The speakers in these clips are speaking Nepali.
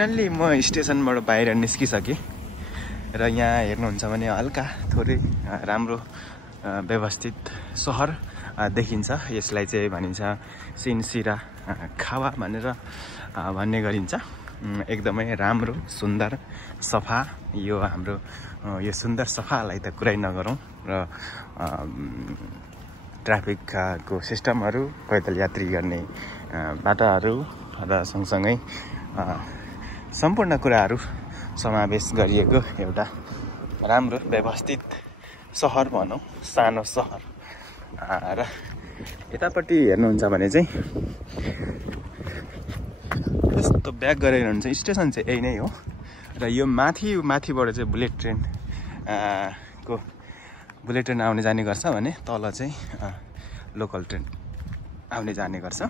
फाइनल्ली म स्टेसनबाट बाहिर निस्किसकेँ र यहाँ हेर्नुहुन्छ भने हल्का थोरै राम्रो व्यवस्थित सहर देखिन्छ। यसलाई चाहिँ भनिन्छ सिनसिरा खावा भनेर भन्ने गरिन्छ। एकदमै राम्रो, सुन्दर, सफा यो हाम्रो यो सुन्दर सफालाई त कुरै नगरौँ र ट्राफिकको सिस्टमहरू, पैदल यात्री गर्ने बाटाहरू र सँगसँगै सम्पूर्ण कुराहरू समावेश गरिएको एउटा राम्रो व्यवस्थित सहर भनौँ, सानो सहर। र यतापट्टि हेर्नुहुन्छ भने चाहिँ यस्तो ब्याक गरेर हुन्छ स्टेसन चाहिँ यही नै हो। र यो माथिबाट चाहिँ बुलेट ट्रेन आउने जाने गर्छ भने तल चाहिँ लोकल ट्रेन आउने जाने गर्छ।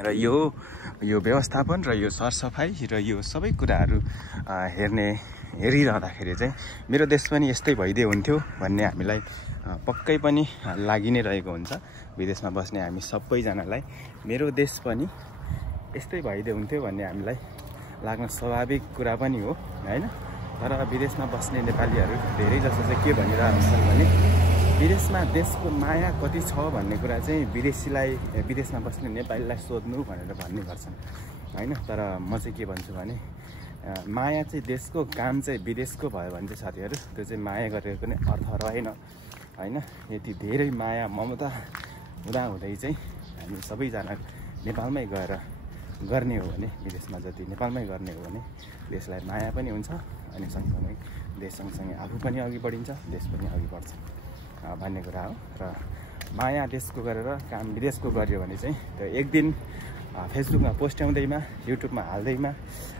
र यो व्यवस्थापन र यो सरसफाइ र यो सबै कुराहरू हेरिरहँदाखेरि चाहिँ मेरो देश पनि यस्तै भइदिए हुन्थ्यो भन्ने हामीलाई पक्कै पनि लागि नै रहेको हुन्छ। विदेशमा बस्ने हामी सबैजनालाई मेरो देश पनि यस्तै भइदिए हुन्थ्यो भन्ने हामीलाई लाग्न स्वाभाविक कुरा पनि हो हैन। तर विदेशमा बस्ने नेपालीहरू धेरै जसो चाहिँ के भनिरहेछन् भने विदेशमा देशको माया कति छ भन्ने कुरा चाहिँ विदेशमा बस्ने नेपालीलाई सोध्नु भनेर भन्ने गर्छन् हैन। तर म चाहिँ के भन्छु भने माया चाहिँ देशको, काम चाहिँ विदेशको भयो भने चाहिँ साथीहरू त्यो चाहिँ माया गरेको कुनै अर्थ रहेन हैन। यति धेरै माया ममता हुँदाहुँदै चाहिँ हामी सबैजना नेपालमै गएर गर्ने हो भने, विदेशमा जति नेपालमै गर्ने हो भने देशलाई माया पनि हुन्छ अनि सँगसँगै देश सँगसँगै आफू पनि अघि बढिन्छ, देश पनि अघि बढ्छ भन्ने कुरा हो। र माया देशको गरेर काम विदेशको गर्यो भने चाहिँ त्यो एक दिन फेसबुकमा पोस्ट्याउँदैमा, युट्युबमा हाल्दैमा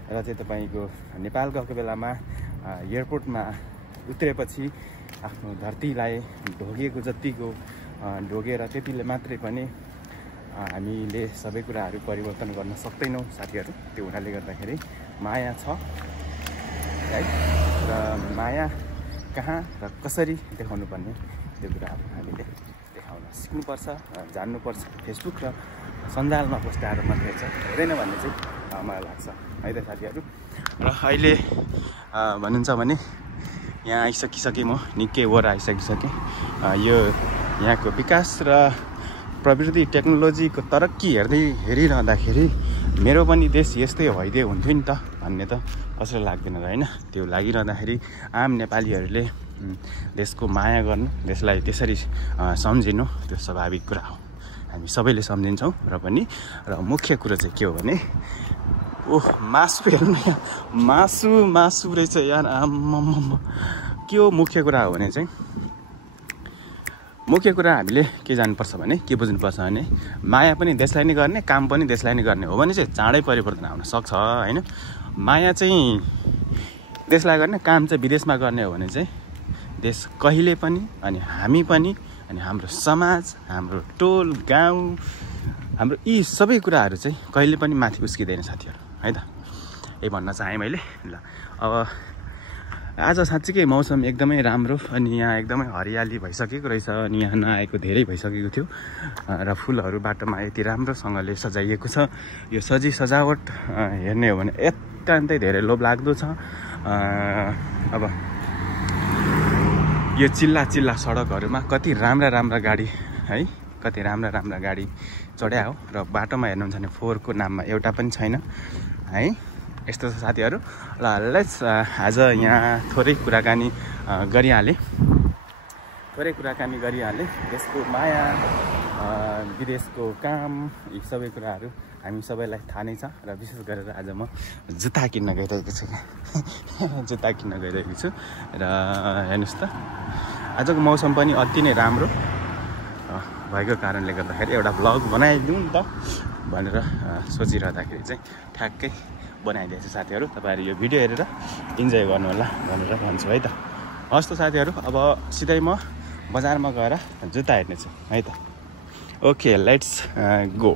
र चाहिँ तपाईँको नेपाल गएको बेलामा एयरपोर्टमा उत्रेपछि आफ्नो धरतीलाई ढोगेको जतिको ढोगेर त्यतिले मात्रै पनि हामीले सबै कुराहरू परिवर्तन गर्न सक्दैनौँ साथीहरू। त्यो हुनाले गर्दाखेरि माया छ है। र माया कहाँ र कसरी देखाउनु पर्ने त्यो कुराहरू हामीले देखाउन सिक्नुपर्छ, जान्नुपर्छ। फेसबुक र सञ्जालमा पोस्टहरू मात्रै चाहिँ हुँदैन भन्ने चाहिँ मलाई लाग्छ है त साथीहरू। र अहिले भन्नुहुन्छ भने यहाँ आइसकिसकेँ, म निकै वर आइसकिसकेँ। यो यहाँको विकास र प्रविधि टेक्नोलोजीको तरक्की हेरिरहँदाखेरि मेरो पनि देश यस्तै भइदिए हुन्थ्यो नि त भन्ने त कसैलाई लाग्दैन होइन। त्यो लागिरहँदाखेरि आम नेपालीहरूले देशको माया गर्नु, देशलाई त्यसरी सम्झिनु त्यो स्वाभाविक कुरा हो। हामी सबैले सम्झिन्छौँ र पनि। र मुख्य कुरो चाहिँ के हो भने मासु हेर्नु न, मासु रहेछ यार, आम्म के हो मुख्य कुरा हो भने चाहिँ मुख्य कुरा हामीले के जान्नुपर्छ भने, के बुझ्नुपर्छ भने माया पनि देशलाई नै गर्ने, काम पनि देशलाई नै गर्ने हो भने चाहिँ चाँडै परिवर्तन आउन सक्छ होइन। माया चाहिँ देशलाई गर्ने, काम चाहिँ विदेशमा गर्ने हो भने चाहिँ देश कहिले पनि अनि हामी पनि अनि हाम्रो समाज, हाम्रो टोल गाउँ, हाम्रो यी सबै कुराहरू चाहिँ कहिले पनि माथि उस्किँदैन साथीहरू है त। यही भन्न चाहेँ मैले। ल अब आज साँच्चीकै मौसम एकदमै राम्रो अनि यहाँ एकदमै हरियाली भइसकेको रहेछ अनि यहाँ नआएको धेरै भइसकेको थियो र फुलहरू बाटोमा यति राम्रोसँगले सजाइएको छ। यो सजावट हेर्ने हो भने अत्यन्तै धेरै लोभलाग्दो छ। अब यो चिल्ला सडकहरूमा कति राम्रा गाडी है, कति राम्रा गाडी चढ्या हो र बाटोमा हेर्नुहुन्छ भने 4 को नाममा एउटा पनि छैन है। यस्तो छ साथीहरू। ल लेट्स आज यहाँ थोरै कुराकानी गरिहालेँ। देशको माया, विदेशको काम, यी सबै कुराहरू हामी सबैलाई थाहा नै छ। र विशेष गरेर आज म जुत्ता किन्न गइरहेको छु र हेर्नुहोस् त आजको मौसम पनि अति नै राम्रो भएको कारणले गर्दाखेरि एउटा भ्लग बनाइदिउँ नि त भनेर सोचिरहँदाखेरि चाहिँ ठ्याक्कै बनाइदिएछ साथीहरू। तपाईँहरू यो भिडियो हेरेर इन्जोय गर्नु होला भनेर भन्छु है त। हस् त साथीहरू, अब सिधै म बजारमा गएर जुत्ता हेर्नेछु है त। Okay let's go.